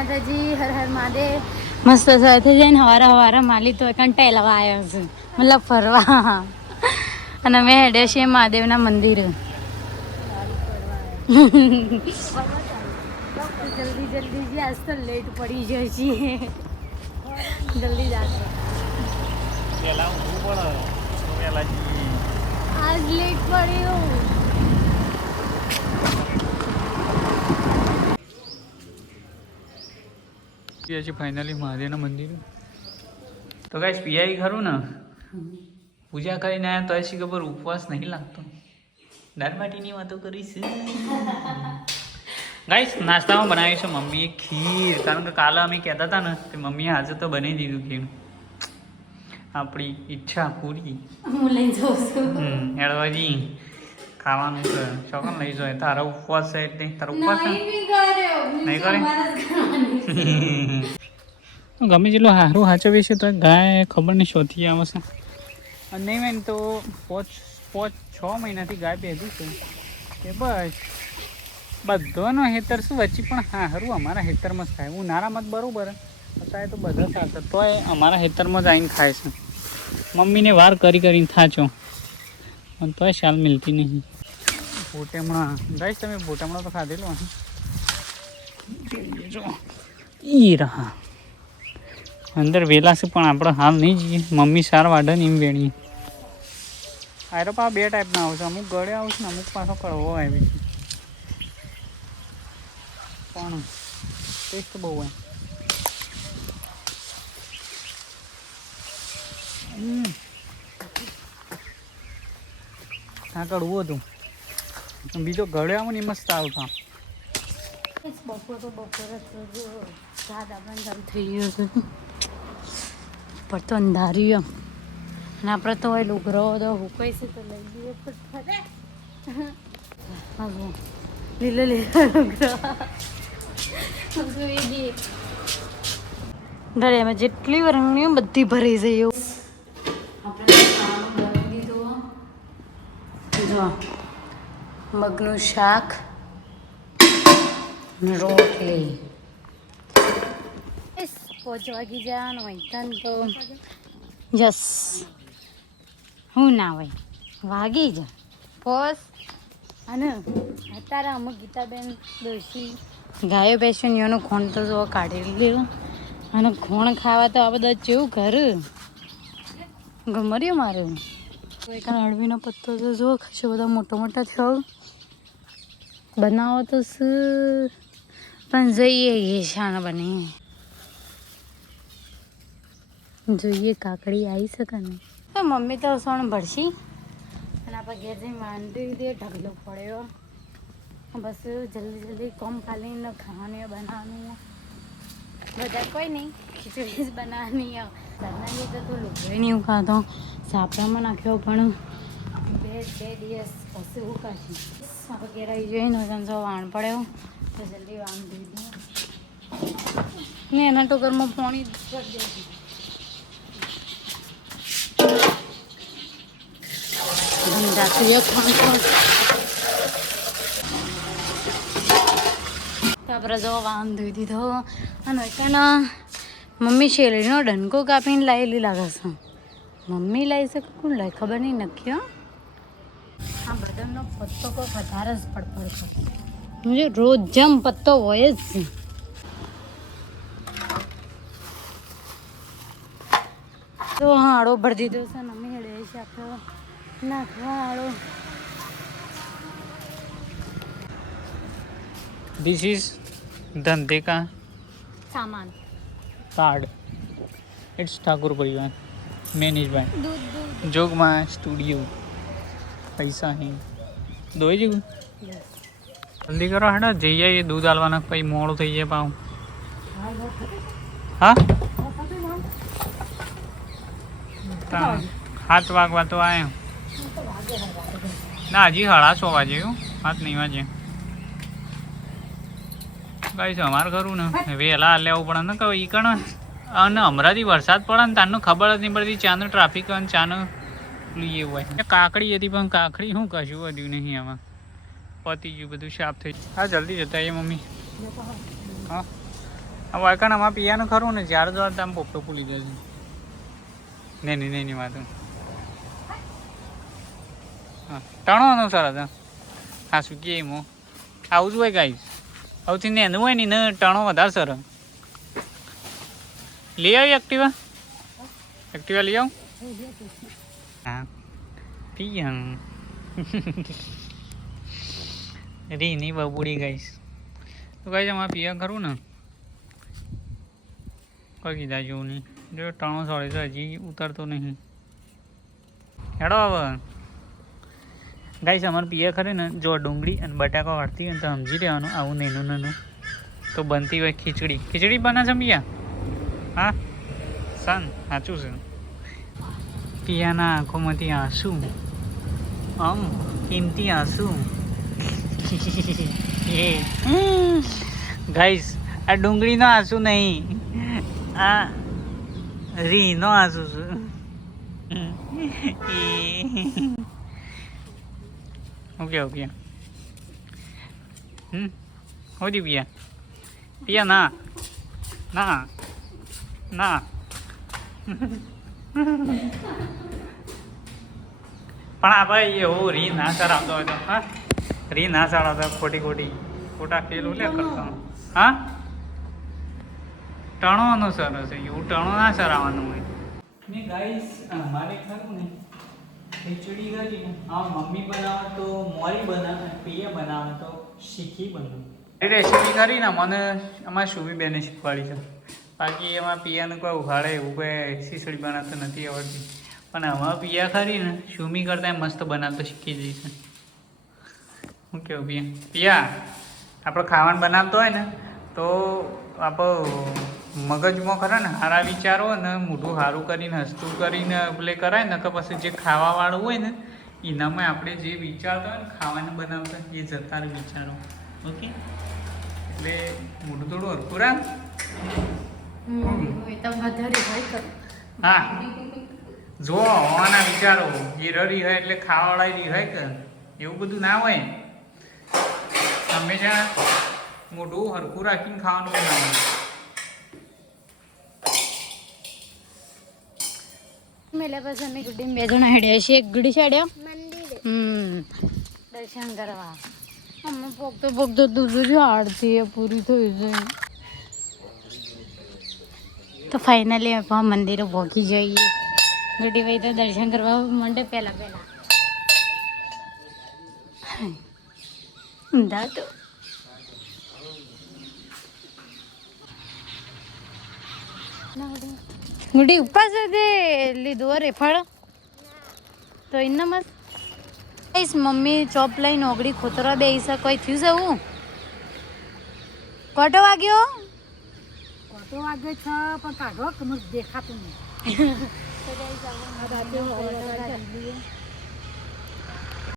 માતાજી, હર હર મહાદેવ. મસ્ત સાથે જઈને હવારા માલી તો કંટાળવા આવ્યો છે, મતલબ ફરવા. અને અમે હેડે છીએ મહાદેવના મંદિરે. જલ્દી જ આજ તો લેટ પડી જાય છીએ. જલ્દી જાશે. આજ લેટ પડ્યું. ફાઇનલી મહાદેવના મંદિર તો ગાઈસ પીઆઈ ખરું ને પૂજા કરીને આવ્યા તો એસી ખબર ઉપવાસ નહીં લાગતો. દાળ બાટીની વાતો કરીશ. ગાઈસ નાસ્તામાં બનાવી છે મમ્મીએ ખીર, કારણ કે કાલે અમે કહેતા હતા ને કે મમ્મીએ આજે તો બનાવી દીધું ખીર. આપણી ઈચ્છા પૂરી. હું લઈ જાઉં છું. એડવાજી ખાવાનું છે. ચોકન લઈ જાય. તારા ઉપવાસ છે એટલે તારો ઉપવાસ નહીં કરે. ગમે જેટલું સારું સાચવીએ છે તો ગાય ખબર નહીં શોધી આવે છે. અને નહીં મેં તો 5-6 મહિનાથી ગાય પહેરી છે કે બસ બધોનો હેતર શું વચ્ચે પણ સારું અમારા હેતરમાં જ ખાય. ઉનાળામાં જ બરાબર અત્યારે તો બધા સાથે તોય અમારા હેતરમાં જ આવીને ખાય છે. મમ્મીને વાર કરીને થાચો પણ તોય શાલ મિલતી નહીં. ભોટેમણા ગાઈશ તમે ભોટેમણા તો ખાધેલો જો ઈ રહા અંદર વેલા છે પણ આપણે હાલ નહીં જઈએ. મમ્મી સાર વાઢે ને એમ વેણીએ. આયરો પા 2 ટાઈપના આવશે, અમુક ગળે આવશે ને અમુક પાછો કડવો આવી છે પણ ટેસ્ટ બહુ હોય. હા કડવું હતું. બીજો ગળે આવો ને મસ્ત આવતા. બપોરે સાદ આપણને ચાલુ થઈ ગયું છે. પર તો અંધાર્યું અને આપણે તો હોય લુગરો તો હુકાઈ છે તો લઈ લઈએ લીલો લુગરો ઘરે એમાં જેટલી વરણીઓ બધી ભરાઈ જાય એવું. આપણે ખાવાનું બનાવી દીધું. જો મગનું શાક, રોટલી. 5 વાગી જવાનું હોય તો યસ હું ના હોય વાગી જ પોસ. અને અત્યારે અમુક ગીતાબેન દોશી ગાયો બેસણીઓનું ખોણ તો જો કાઢી લીધું. અને ખોણ ખાવા તો આ બધા જેવું ઘર ગમર્યું મારું. એક અળવીનો પત્તો તો જો ખાશો બધા મોટા થયો બનાવો તો શું પણ જોઈએ એ શાણ બને. જોઈએ કાકડી આવી શકે ને તો મમ્મી તો સોણ ભરશી અને આપણે ઘેર જઈને માંડી દે ઢગલો પડ્યો. બસ જલ્દી કોમ ખાલી ખાવાનું બનાવવાનું બધા કોઈ નહીં. ખીચડી જ બનાવવાની. ઘરના લીધે તો લુગડો નહીં ખાતો. સાપડામાં નાખ્યો પણ 2 દિવસ પછી ઉકાશી. આપણે ઘેર આવી જોઈએ ને જો વાણ પડ્યો તો જલ્દી વાણ દીધું ને એના ટોકરમાં પાણી કરી દેવું. આપણે જો વાન ધોઈ દીધો અને ત્યાં મમ્મી શેરડીનો ડંકો કાપીને લાવેલી લાગે છે. મમ્મી લાવી શકે કોણ લાવે ખબર નહીં નક્કી. આ બદામનો પત્તો કોઈ વધારે જ પડપડ કરે. રોજ જમ પત્તો હોય જ છે. તો હાડો ભરી દીધો છે. મમ્મી હેડે છે આખો નાખવા હાડો. This is धंधे का सामान कार्ड. It's ठाकुर परिवार मैनेज बाय दूध जोगमा स्टूडियो. પૈસા હે દોઈ જવું. જલ્દી કરો હેડા જઈએ દૂધ આલવાના પછી મોડું થઈ જાય પાઉં. હા 7 વાગવા તો આવ્યો ના હજી 6:30 વાગે 7 નહીં વાગે. કઈ છે અમારે ખરું ને વહેલા લેવું પડે ને કહું ઈ કણ. અને હમણાંથી વરસાદ પડે ને તારનું ખબર જ નહીં પડતી. ચાનો ટ્રાફિક અને ચાનો એવું હોય. કાકડી હતી પણ કાકડી શું કશું વધ્યું નહીં આમાં. પતી ગયું બધું સાફ થઈ ગયું. હા જલ્દી જતા એ મમ્મી. હા આ વાયકણ આમાં પીવાનું ખરું ને જ્યારે જો આમ પોપટો ફૂલી જાય છે. નહીં વાત હા ટણોનો સર હતા હા શું કે એમાં આવું જ હોય ગાઈસ સૌથી નેનું હોય ને ટણો વધારે સર લઈ આવી એક્ટિવા લઈ આવું હા પી રી નહીં બબુડી ગાઈસ તો ગાઈસ આમાં પીવા ખરું ને કોઈ કીધા જેવું નહીં જો ટણો સળે છે હજી ઉતરતો નહીં હેડો હવે ગાઈસ અમારે પીએ ખરી ને જો ડુંગળી અને બટાકા વાળતી હોય ને તો સમજી લેવાનું આવું નાનું તો બનતી હોય ખીચડી બને છે પિયા હા સન સાચું છે પિયાના આંખોમાંથી આંસુ આમ કિંમતી આંસુ એ ગાઈસ આ ડુંગળીનો આંસુ નહીં આ રીનો આંસુ છે ઓકે હોદી પિયા ના પણ આ ભાઈ એવું રી ના ચડાવતો હોય તો હા રી ના ચડાવતો ખોટા ખેલું લે કરતો હા ટણોનો સરસ એવું ટણો ના ચરાવવાનું હોય ને ગાઈસ મારે ખરું ને ખીચડી કરી હા મમ્મી બનાવે તો મોરી બનાવે પિયા બનાવે તો શીખી બનાવે એ રેસીપી કરીને મને અમારી શુભી બેને શીખવાડી છે બાકી એમાં પિયાનું કોઈ ઉઘાડે એવું કોઈ ખીચડી બનાવતો નથી આવડતી પણ આમાં પિયા ખરી ને શુમી કરતાં મસ્ત બનાવતો શીખી જઈશે શું કેવું પિયા આપણે ખાવાનું બનાવતો હોય ને તો આપણો મગજમાં ખરા ને સારા વિચારો ને મોઢું સારું કરીને હસતું કરીને પ્લે કરાય ને કે પછી જે ખાવાવાળું હોય ને એનામાં આપણે જે વિચારતા હોય ને ખાવાનું બનાવતા એ જતા વિચારો ઓકે એટલે મોઢું થોડું હરખું રાખ હા જો હોવાના વિચારો એ રડી હોય એટલે ખાવાવાળા હોય કે એવું બધું ના હોય હંમેશા મોઢું હરખું રાખીને ખાવાનું બનાવવાનું મેલા પાસે અમે ગુડી બે જણા હેડ્યા છીએ એક ગુડી છાડ્યો દર્શન કરવા અમે પોગતો દૂર આડતી પૂરી થઈ જાય તો ફાઇનલી આપણે મંદિરે પહોંચી જઈએ ગુડી ભાઈ તો દર્શન કરવા માંડે પહેલા ઊંધા તો ગુડી ઉપવાસ લીધું રેફાળ તો એના મત મમ્મી ચોપ લઈને ઓગળી ખોતરા બે કોઈ થયું છે એવું કોટો વાગ્યો છે પણ કાઢો કે દેખાતું નહીં